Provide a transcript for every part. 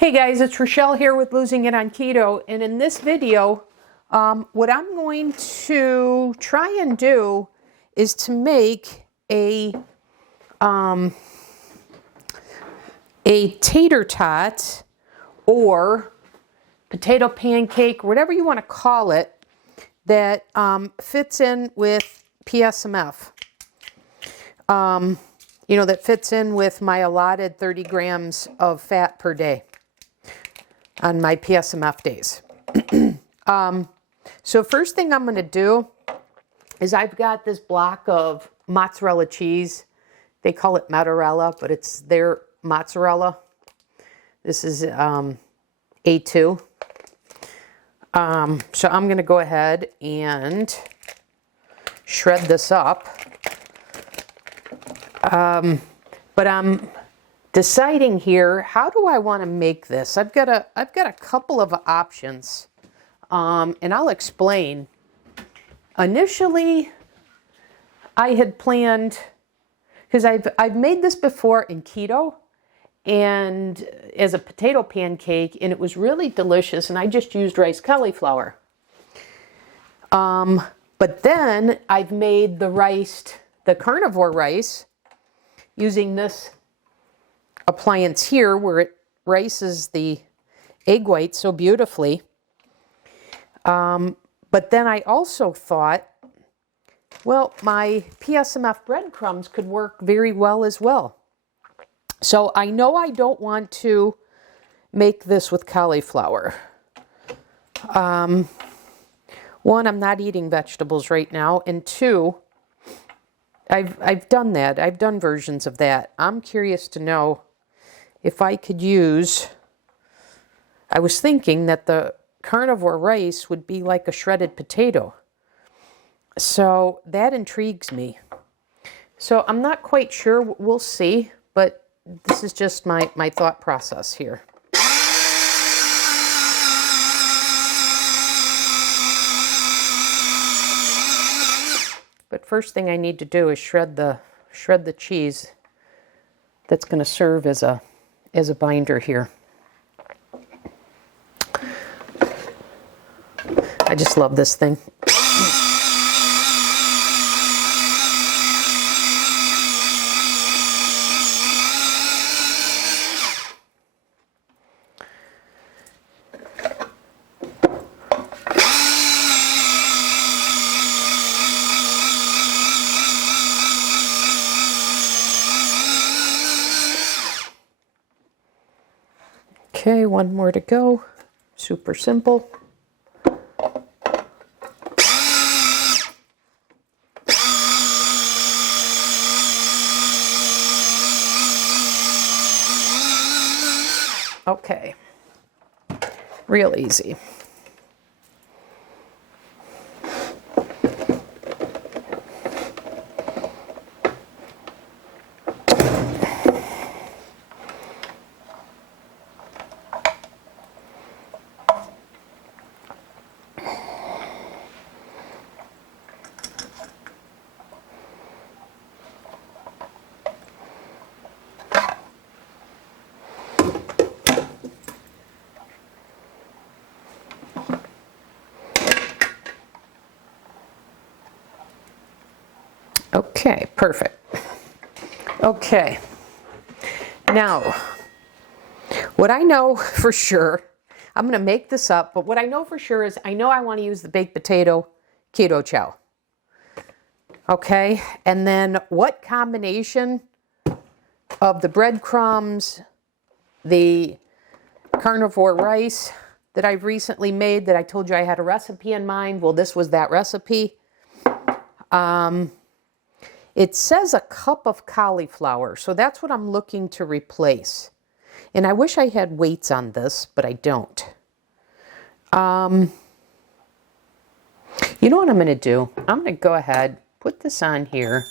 Hey guys, it's Rochelle here with Losing It on Keto, and in this video, what I'm going to try and do is to make a tater tot or potato pancake, whatever you want to call it, that fits in with PSMF. That fits in with my allotted 30 grams of fat per day on my PSMF days. So first thing I'm going to do is I've got this block of mozzarella cheese. They call it mozzarella, but it's their mozzarella. This is A2. So I'm going to go ahead and shred this up. But I'm deciding here, how do I want to make this? I've got a couple of options, and I'll explain. Initially, I had planned, because I've made this before in keto and as a potato pancake, and it was really delicious, and I just used rice cauliflower. But then I've made the carnivore rice using this appliance here where it rices the egg white so beautifully. But then I also thought, well, my PSMF bread crumbs could work very well as well. So I know I don't want to make this with cauliflower. One, I'm not eating vegetables right now, and two, I've done that. I've done versions of that. I'm curious to know if I could use, I was thinking that the carnivore rice would be like a shredded potato. So that intrigues me. So I'm not quite sure. We'll see, but this is just my thought process here. But first thing I need to do is shred the cheese that's going to serve as a binder here. I just love this thing. Okay, one more to go. Super simple. Okay, real easy. Okay, perfect. Okay, now, what I know for sure, I'm going to make this up, but what I know for sure is I know I want to use the baked potato keto chow. Okay, and then what combination of the breadcrumbs, the carnivore rice that I've recently made that I told you I had a recipe in mind, well, this was that recipe. It says a cup of cauliflower, so that's what I'm looking to replace. And I wish I had weights on this, but I don't. You know what I'm going to do? I'm going to go ahead, put this on here.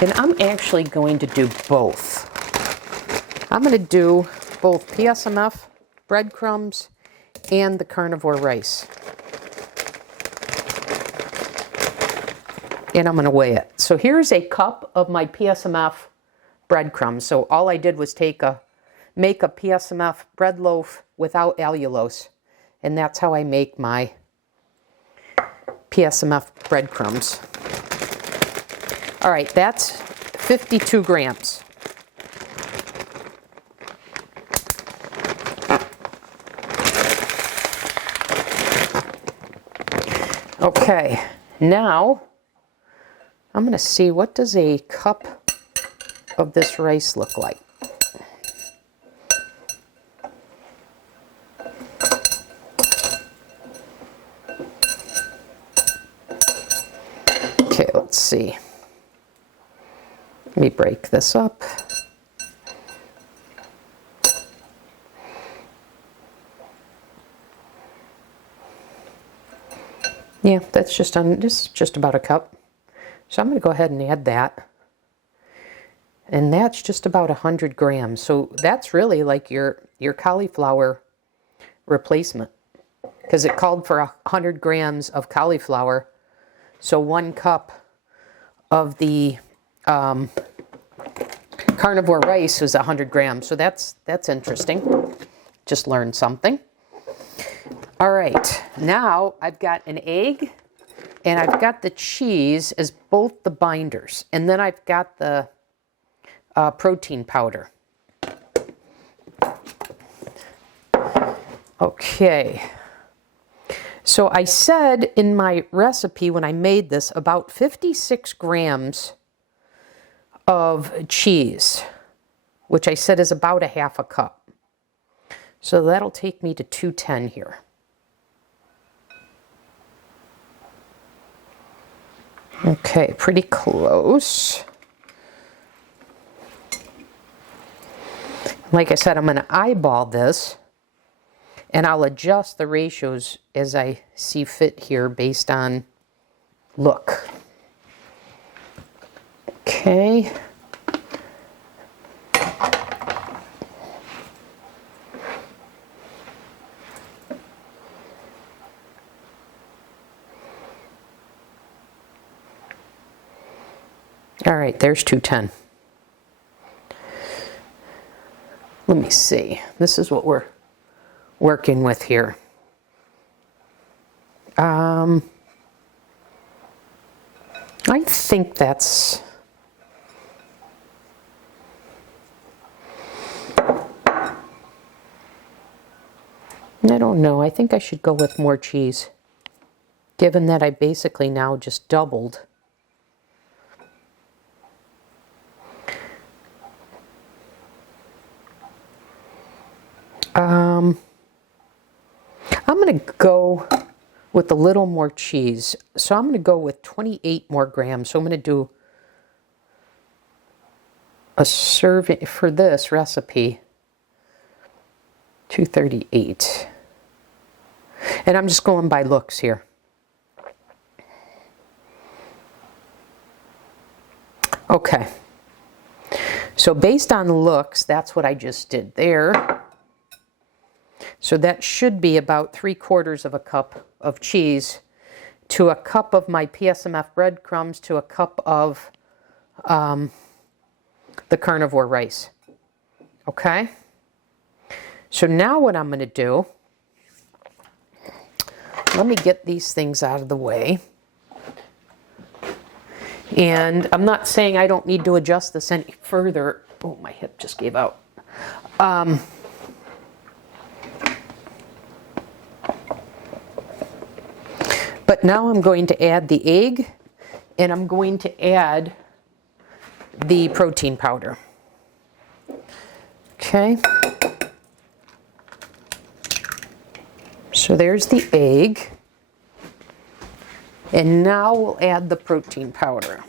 And I'm actually going to do both. I'm going to do both PSMF breadcrumbs and the carnivore rice. And I'm going to weigh it. So here's a cup of my PSMF breadcrumbs. So all I did was make a PSMF bread loaf without allulose. And that's how I make my PSMF breadcrumbs. All right, that's 52 grams. Okay, now I'm going to see, what does a cup of this rice look like? Okay, let's see. Let me break this up. Yeah, that's just about a cup. So I'm going to go ahead and add that. And that's just about 100 grams. So that's really like your cauliflower replacement, because it called for 100 grams of cauliflower. So 1 cup of the carnivore rice was 100 grams. So that's interesting. Just learned something. All right, now I've got an egg and I've got the cheese as both the binders. And then I've got the protein powder. Okay. So I said in my recipe when I made this about 56 grams of cheese, which I said is about a half a cup. So that'll take me to 210 here. Okay, pretty close. Like I said, I'm going to eyeball this, and I'll adjust the ratios as I see fit here based on look. Okay. All right, there's 210. Let me see. This is what we're working with here. I think that's... I don't know. I think I should go with more cheese, given that I basically now just doubled. I'm going to go with a little more cheese. So I'm going to go with 28 more grams. So I'm going to do a serving for this recipe, 238. And I'm just going by looks here. Okay. So based on looks, that's what I just did there. So that should be about 3/4 of a cup of cheese to a cup of my PSMF breadcrumbs to a cup of the carnivore rice. Okay? So now what I'm going to do, let me get these things out of the way. And I'm not saying I don't need to adjust this any further. Oh, my hip just gave out. But now I'm going to add the egg, and I'm going to add the protein powder. Okay. So there's the egg. And now we'll add the protein powder.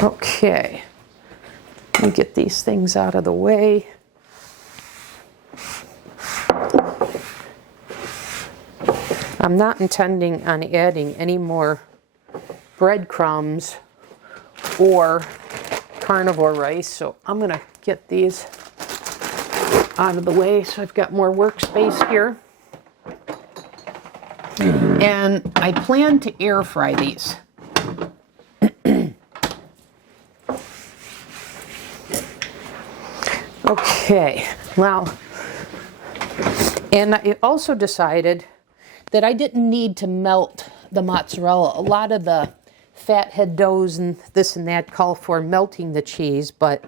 Okay, me get these things out of the way. I'm not intending on adding any more breadcrumbs or carnivore rice, so I'm going to get these out of the way so I've got more workspace here. And I plan to air fry these. Okay, well, and I also decided that I didn't need to melt the mozzarella. A lot of the fathead doughs and this and that call for melting the cheese, but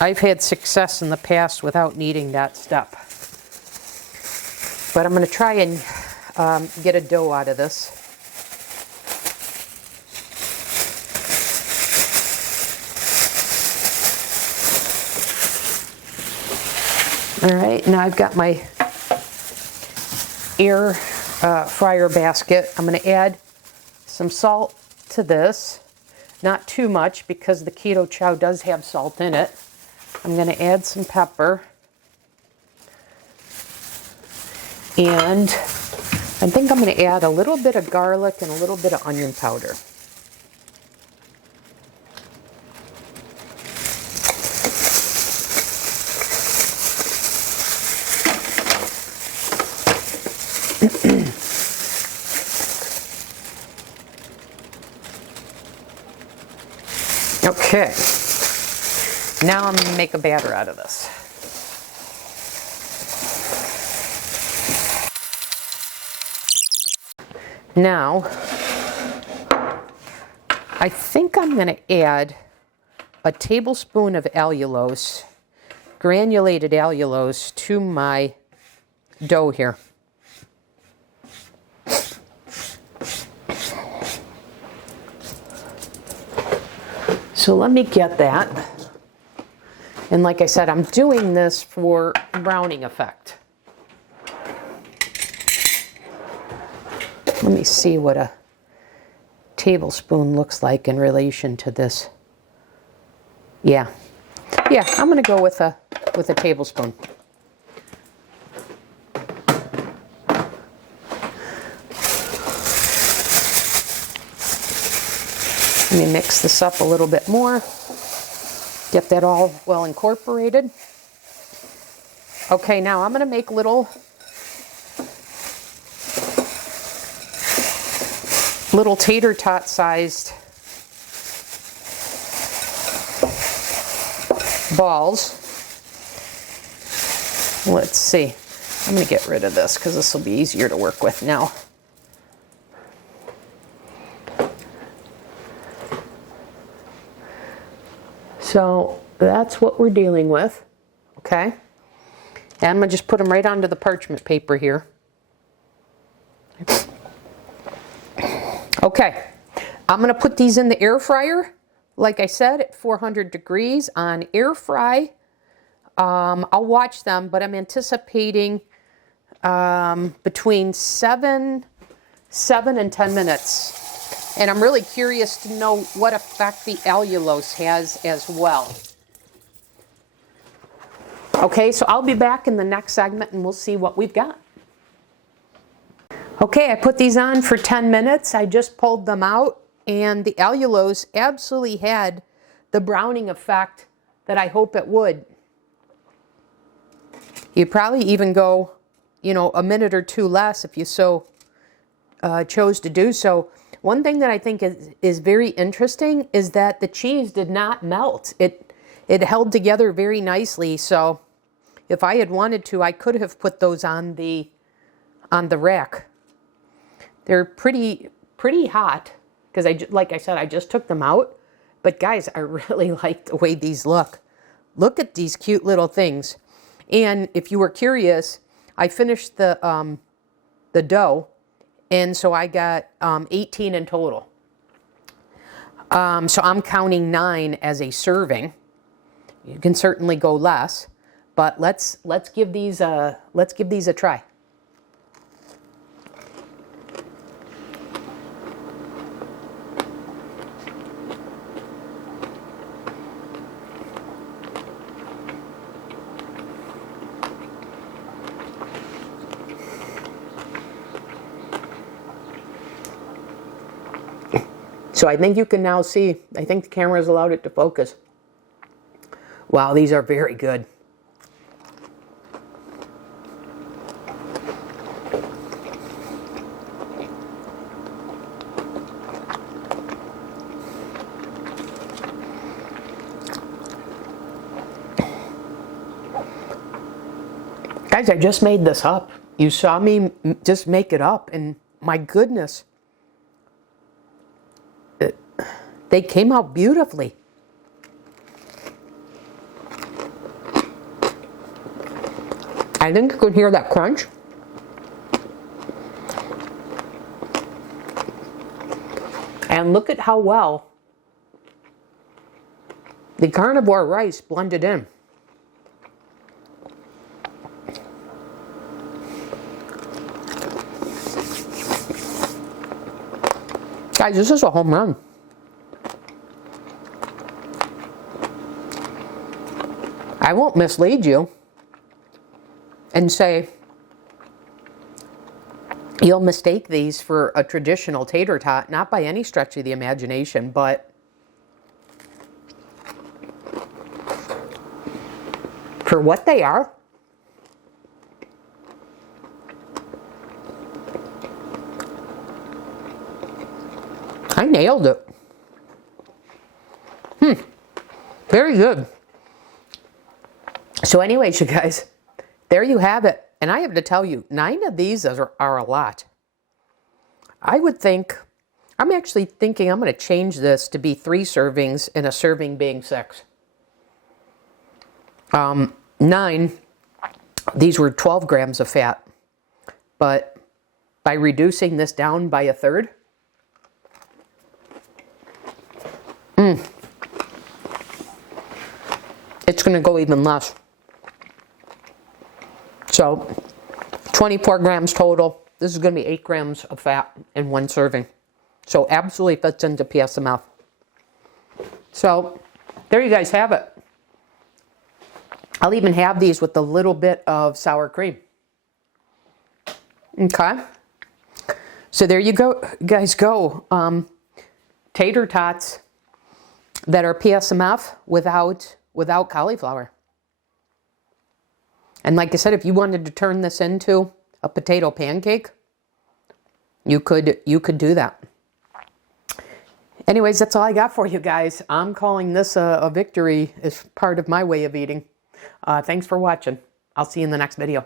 I've had success in the past without needing that step. But I'm going to try and get a dough out of this. All right, now I've got my air fryer basket. I'm going to add some salt to this. Not too much because the keto chow does have salt in it. I'm going to add some pepper. And I think I'm going to add a little bit of garlic and a little bit of onion powder. Okay, now I'm going to make a batter out of this. Now, I think I'm going to add a tablespoon of allulose, granulated allulose, to my dough here. So let me get that. And like I said, I'm doing this for browning effect. Let me see what a tablespoon looks like in relation to this. Yeah, I'm going to go with a tablespoon. Let me mix this up a little bit more. Get that all well incorporated. Okay, now I'm going to make little tater tot sized balls. Let's see. I'm going to get rid of this because this will be easier to work with now. So that's what we're dealing with, okay? And I'm going to just put them right onto the parchment paper here. Okay, I'm going to put these in the air fryer, like I said, at 400 degrees on air fry. I'll watch them, but I'm anticipating between 7 and 10 minutes. And I'm really curious to know what effect the allulose has as well. Okay, so I'll be back in the next segment and we'll see what we've got. Okay, I put these on for 10 minutes. I just pulled them out and the allulose absolutely had the browning effect that I hope it would. You'd probably even go, a minute or two less if you so chose to do so. One thing that I think is very interesting is that the cheese did not melt. It held together very nicely. So if I had wanted to, I could have put those on the rack. They're pretty hot because like I said, I just took them out. But guys, I really like the way these look. Look at these cute little things. And if you were curious, I finished the dough. And so I got 18 in total. So I'm counting 9 as a serving. You can certainly go less, but let's give these a try. So I think you can now see, I think the camera's allowed it to focus. Wow, these are very good. Guys, I just made this up. You saw me just make it up, and my goodness, they came out beautifully. I think you could hear that crunch. And look at how well the carnivore rice blended in. Guys, this is a home run. I won't mislead you and say you'll mistake these for a traditional tater tot, not by any stretch of the imagination, but for what they are, I nailed it. Very good. So anyways, you guys, there you have it. And I have to tell you, 9 of these are a lot. I would think, I'm actually thinking I'm going to change this to be 3 servings and a serving being 6. 9, these were 12 grams of fat. But by reducing this down by 1/3, it's going to go even less. So 24 grams total. This is going to be 8 grams of fat in 1 serving. So absolutely fits into PSMF. So there you guys have it. I'll even have these with a little bit of sour cream. Okay. So there you go, guys go. Tater tots that are PSMF without cauliflower. And like I said, if you wanted to turn this into a potato pancake, you could do that. Anyways, that's all I got for you guys. I'm calling this a victory as part of my way of eating. Thanks for watching. I'll see you in the next video.